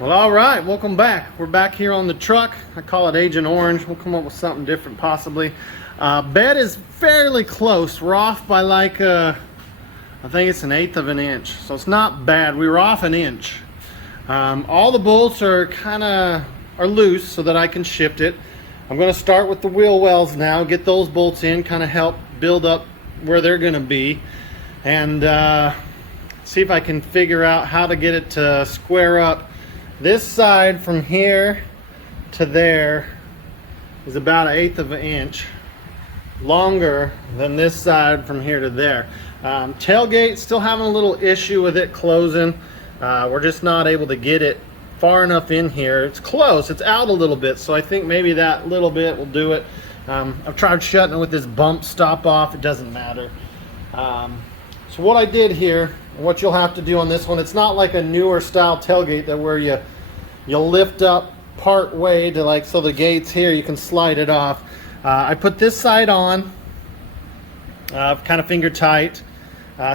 Well, all right, welcome back. We're back here on the truck. I call it Agent Orange. We'll come up with something different possibly. Bed is fairly close. We're off by like, I think it's 1/8 of an inch. So it's not bad. We were off an inch. All the bolts are are loose so that I can shift it. I'm gonna start with the wheel wells now, get those bolts in, kind of help build up where they're gonna be. And see if I can figure out how to get it to square up. This side from here to there is about 1/8 of an inch longer than this side from here to there. Tailgate, still having a little issue with it closing. We're just not able to get it far enough in here. It's close, it's out a little bit, so I think maybe that little bit will do it. I've tried shutting it with this bump stop off, it doesn't matter. So what I did here, what you'll have to do on this one, it's not like a newer style tailgate that where you'll lift up part way to like, so the gate's here, you can slide it off. I put this side on, kind of finger tight,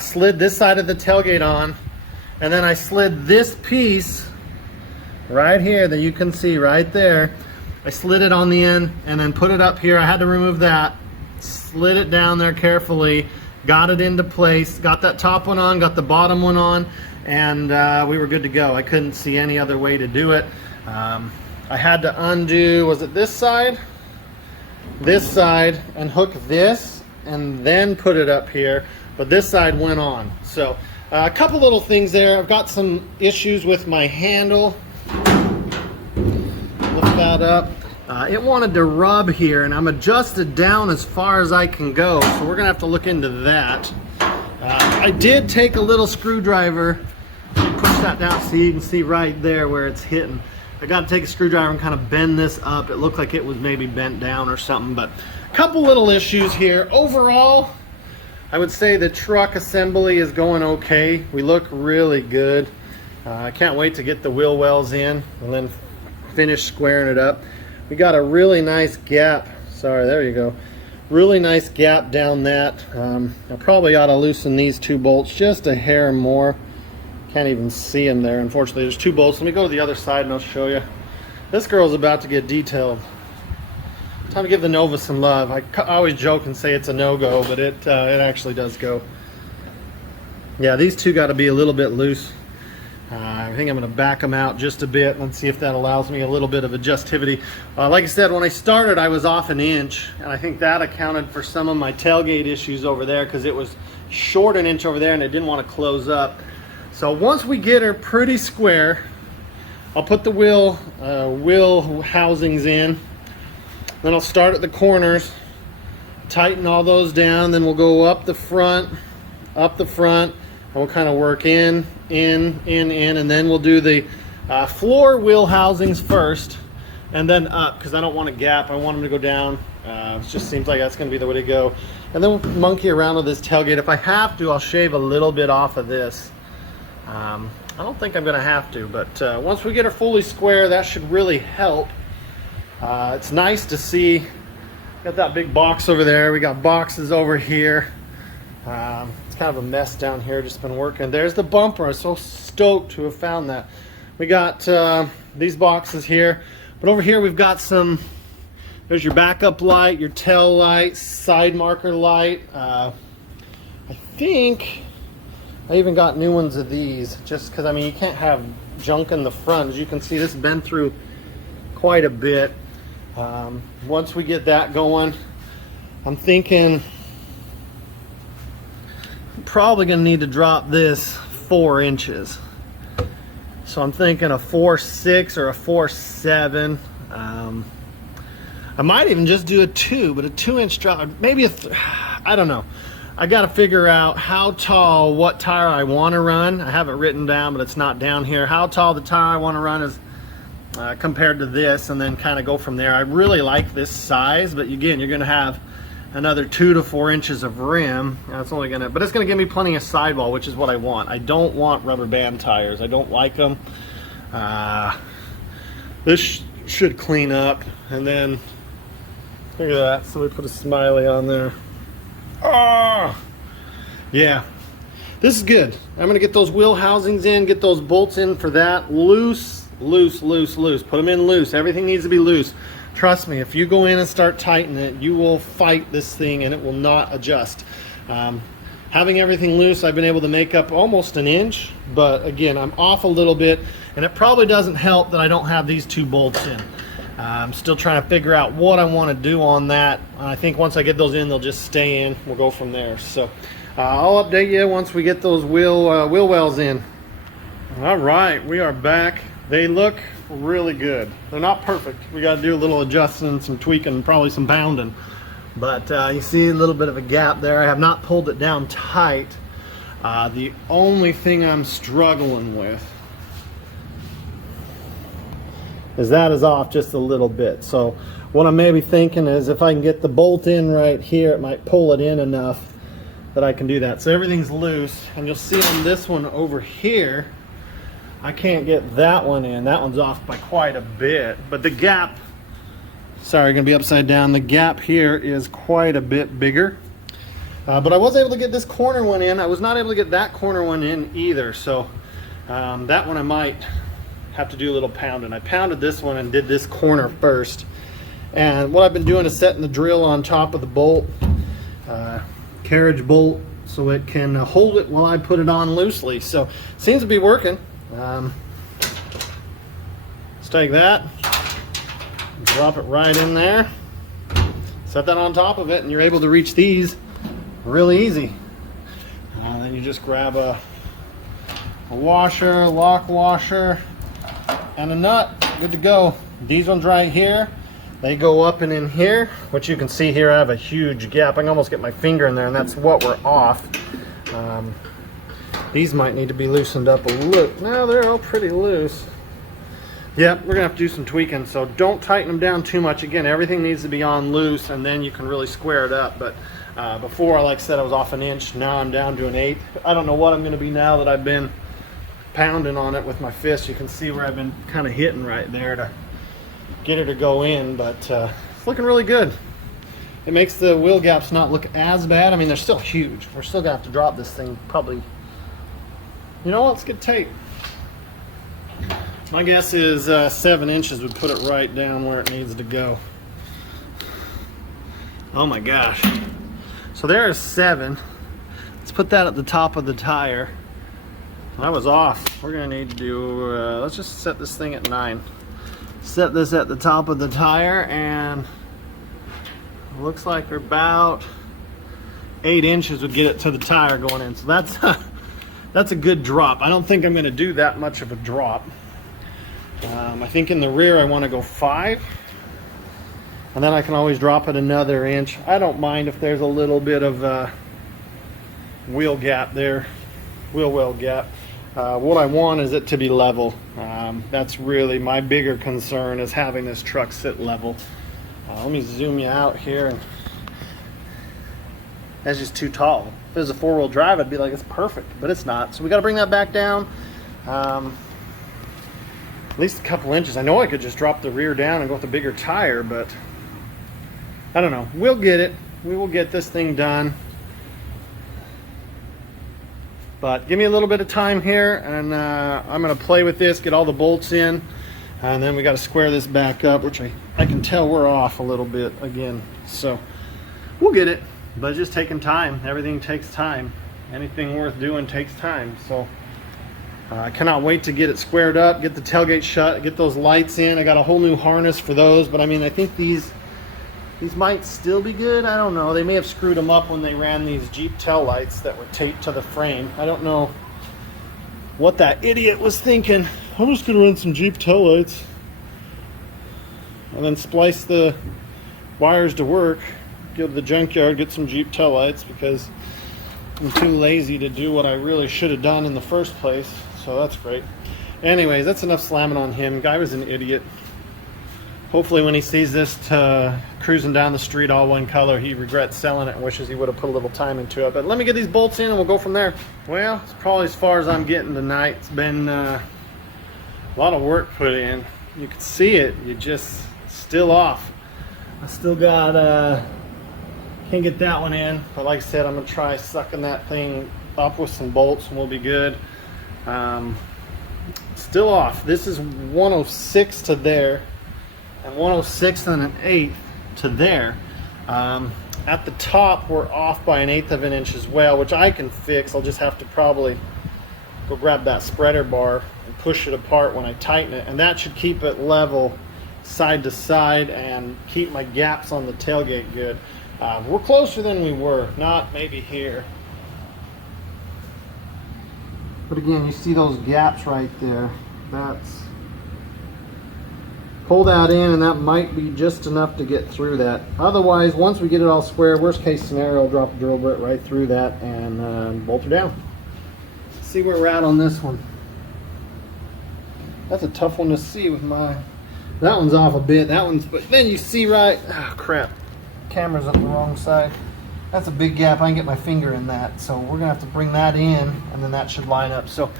slid this side of the tailgate on, and then I slid this piece right here that you can see right there. I slid it on the end and then put it up here. I had to remove that, slid it down there carefully, got it into place, got that top one on, got the bottom one on, and we were good to go. I couldn't see any other way to do it. I had to undo, was it this side, and hook this and then put it up here, but this side went on. So a couple little things there. I've got some issues with my handle. Lift that up. It wanted to rub here, and I'm adjusted down as far as I can go, so we're gonna have to look into that. I did take a little screwdriver, push that down so you can see right there where it's hitting. I got to take a screwdriver and kind of bend this up. It looked like it was maybe bent down or something, but a couple little issues here. Overall, I would say the truck assembly is going okay. We look really good. I can't wait to get the wheel wells in and then finish squaring it up. We got a really nice gap. Sorry, there you go. Really nice gap down that. I probably ought to loosen these two bolts just a hair more. Can't even see them there. Unfortunately, there's two bolts. Let me go to the other side and I'll show you. This girl's about to get detailed. Time to give the Nova some love. I always joke and say it's a no-go, but it actually does go. Yeah, these two got to be a little bit loose. I think I'm going to back them out just a bit and see if that allows me a little bit of adjustivity. Like I said, when I started, I was off an inch, and I think that accounted for some of my tailgate issues over there because it was short an inch over there and I didn't want to close up. So once we get her pretty square, I'll put the wheel housings in. Then I'll start at the corners, tighten all those down, then we'll go up the front, and we'll kind of work in, and then we'll do the floor wheel housings first, and then up, because I don't want a gap. I want them to go down. It just seems like that's going to be the way to go. And then we'll monkey around with this tailgate. If I have to, I'll shave a little bit off of this. I don't think I'm going to have to, but once we get her fully square, that should really help. It's nice to see. Got that big box over there. We got boxes over here. It's kind of a mess down here, just been working. There's the bumper. I'm so stoked to have found that. We got these boxes here, but over here we've got some, there's your backup light, your tail light, side marker light. I think I even got new ones of these, just because, I mean, you can't have junk in the front. As you can see, this has been through quite a bit. Once we get that going, I'm thinking probably going to need to drop this 4 inches. So I'm thinking a 4.6 or a 4.7. I might even just do a 2, but a 2-inch drop, maybe I don't know. I got to figure out how tall, what tire I want to run. I have it written down, but it's not down here. How tall the tire I want to run is compared to this, and then kind of go from there. I really like this size, but again, you're going to have another 2 to 4 inches of rim. That's only gonna, but it's gonna give me plenty of sidewall, which is what I want. I don't want rubber band tires. I don't like them. This should clean up, and then look at that. Somebody put a smiley on there. Oh, yeah. This is good. I'm gonna get those wheel housings in, get those bolts in for that loose loose, loose, loose. Put them in loose. Everything needs to be loose. Trust me, if you go in and start tightening it, you will fight this thing and it will not adjust. Having everything loose, I've been able to make up almost an inch, but again, I'm off a little bit, and it probably doesn't help that I don't have these two bolts in. I'm still trying to figure out what I want to do on that. I think once I get those in, they'll just stay in. We'll go from there. So I'll update you once we get those wheel wells in. All right, we are back. They look really good. They're not perfect. We got to do a little adjusting, some tweaking, probably some pounding. But you see a little bit of a gap there. I have not pulled it down tight. The only thing I'm struggling with is that is off just a little bit. So what I'm maybe thinking is if I can get the bolt in right here, it might pull it in enough that I can do that. So everything's loose, and you'll see on this one over here, I can't get that one in. That one's off by quite a bit, but the gap, sorry, gonna be upside down. The gap here is quite a bit bigger. But I was able to get this corner one in. I was not able to get that corner one in either. So that one I might have to do a little pounding. I pounded this one and did this corner first. And what I've been doing is setting the drill on top of the bolt, carriage bolt, so it can hold it while I put it on loosely. So seems to be working. Let's take that, drop it right in there, set that on top of it, and you're able to reach these really easy. Then you just grab a washer, lock washer, and a nut. Good to go. These ones right here, they go up and in here, which you can see here. I have a huge gap. I can almost get my finger in there, and that's what we're off. These might need to be loosened up a little. No, they're all pretty loose. Yep, we're gonna have to do some tweaking, so don't tighten them down too much. Again, everything needs to be on loose, and then you can really square it up. But before, like I said, I was off an inch. Now I'm down to an eighth. I don't know what I'm gonna be now that I've been pounding on it with my fist. You can see where I've been kind of hitting right there to get her to go in, but it's looking really good. It makes the wheel gaps not look as bad. I mean, they're still huge. We're still gonna have to drop this thing probably. You know what, let's get tape. My guess is 7 inches would put it right down where it needs to go. Oh my gosh. So there's 7. Let's put that at the top of the tire. That was off. We're gonna need to do, let's just set this thing at 9. Set this at the top of the tire, and it looks like we're about 8 inches would get it to the tire going in. So that's a good drop. I don't think I'm gonna do that much of a drop. I think in the rear I want to go 5, and then I can always drop it another inch. I don't mind if there's a little bit of wheel gap there, wheel well gap. What I want is it to be level. That's really my bigger concern, is having this truck sit level. Let me zoom you out here, and that's just too tall. If it was a 4-wheel drive, I'd be like, it's perfect, but it's not. So we got to bring that back down. At least a couple inches. I know I could just drop the rear down and go with a bigger tire, but I don't know. We'll get it. We will get this thing done. But give me a little bit of time here, and I'm going to play with this, get all the bolts in, and then we got to square this back up, which I can tell we're off a little bit again. So we'll get it, but it's just taking time. Everything takes time. Anything worth doing takes time. So I cannot wait to get it squared up, get the tailgate shut, get those lights in. I got a whole new harness for those, but I mean, I think these might still be good. I don't know. They may have screwed them up when they ran these Jeep tail lights that were taped to the frame. I don't know what that idiot was thinking. I'm just gonna run some Jeep tail lights and then splice the wires to work, go to the junkyard, get some Jeep tail lights, because I'm too lazy to do what I really should have done in the first place. So that's great. Anyways, that's enough slamming on him. Guy was an idiot. Hopefully when he sees this cruising down the street all one color, he regrets selling it and wishes he would have put a little time into it. But let me get these bolts in and we'll go from there. Well, it's probably as far as I'm getting tonight. It's been a lot of work put in. You can see it. You just still off. I still got can't get that one in, but like I said, I'm gonna try sucking that thing up with some bolts and we'll be good. still off. This is 106 to there, and 106 and an eighth to there. At the top, we're off by 1/8 of an inch as well, which I can fix. I'll just have to probably go grab that spreader bar and push it apart when I tighten it, and that should keep it level side to side and keep my gaps on the tailgate good. We're closer than we were, not maybe here. But again, you see those gaps right there. That's, pull that in, and that might be just enough to get through that. Otherwise, once we get it all square, worst case scenario, I'll drop a drill bit right through that and bolt her down. Let's see where we're at on this one. That's a tough one to see with my, that one's off a bit. That one's, but then you see right, oh crap, camera's on the wrong side. That's a big gap. I can get my finger in that, so we're gonna have to bring that in, and then that should line up. So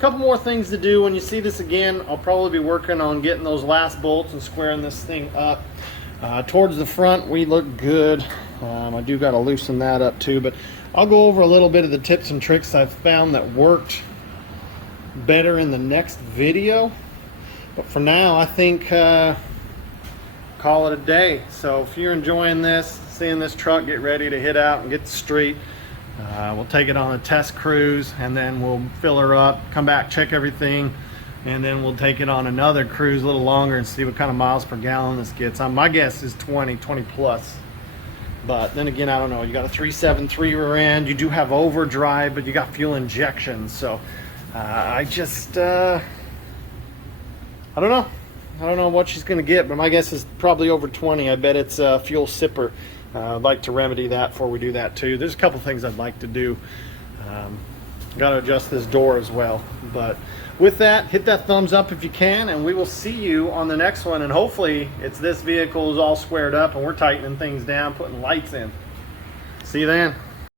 couple more things to do. When you see this again, I'll probably be working on getting those last bolts and squaring this thing up. Towards the front, we look good. I do got to loosen that up too, but I'll go over a little bit of the tips and tricks I've found that worked better in the next video. But for now, I think call it a day. So if you're enjoying this, seeing this truck get ready to hit out and get the street, we'll take it on a test cruise, and then we'll fill her up, come back, check everything, and then we'll take it on another cruise a little longer and see what kind of miles per gallon this gets. My guess is 20 plus. But then again, I don't know. You got a 3.73 rear end. You do have overdrive, but you got fuel injection. So I just, I don't know. I don't know what she's going to get, but my guess is probably over 20. I bet it's a fuel sipper. I'd like to remedy that before we do that too. There's a couple things I'd like to do. Got to adjust this door as well. But with that, hit that thumbs up if you can, and we will see you on the next one. And hopefully it's this vehicle is all squared up and we're tightening things down, putting lights in. See you then.